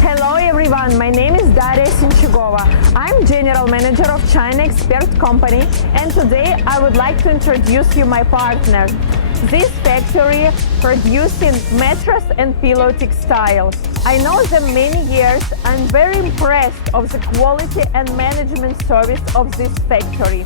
Hello everyone, my name is Daria Sinchugova. I'm General Manager of China Expert Company, and today I would like to introduce you my partner. This factory producing mattress and pillow textiles. I know them many years. I'm very impressed of the quality and management service of this factory.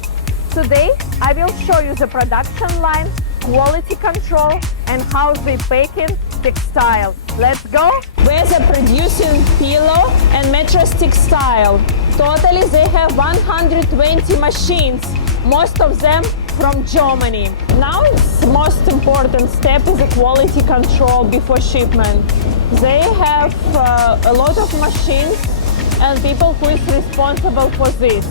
Today I will show you the production line, quality control and how they packing textile. Let's go! Where they're producing pillow and mattress textile. Totally they have 120 machines, most of them from Germany. Now the most important step is the quality control before shipment. They have a lot of machines and people who is responsible for this.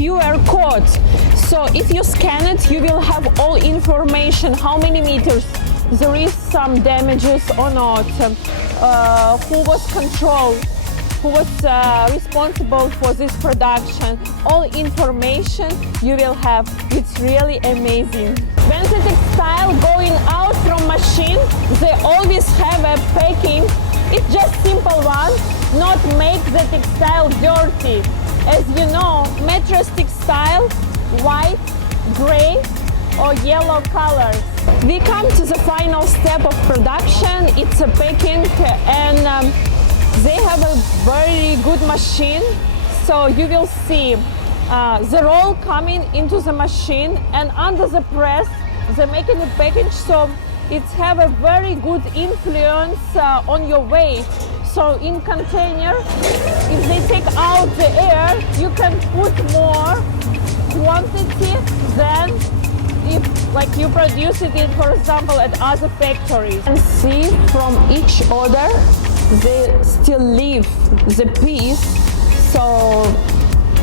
QR code. So if you scan it, you will have all information, how many meters, there is some damages or not, who was controlled, who was responsible for this production. All information you will have. It's really amazing. When the textile going out from machine, they always have a packing. It's just simple one, not make the textile dirty. As you know, mattress textile, white, gray or yellow colors. We come to the final step of production. It's a packing, and they have a very good machine. So you will see the roll coming into the machine, and under the press they're making a package, so it have a very good influence on your weight. So in container, if they take out the air, you can put more quantity than if like you produce it in, for example, at other factories. And see from each order, they still leave the piece. So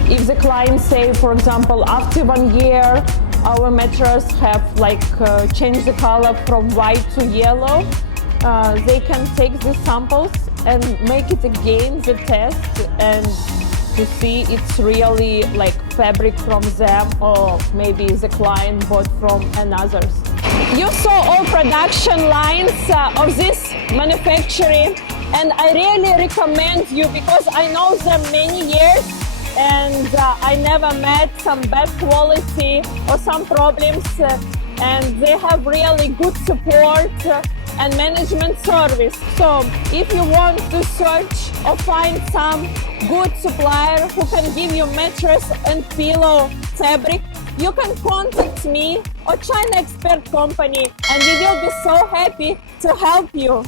if the client say, for example, after 1 year, our mattress have like changed the color from white to yellow, they can take the samples and make it again the test and to see it's really like fabric from them or maybe the client bought from another. You saw all production lines of this manufacturing, and I really recommend you because I know them many years and I never met some bad quality or some problems, and they have really good support and management service. So if you want to search or find some good supplier who can give you mattress and pillow fabric, you can contact me or China Expert Company, and we will be so happy to help you.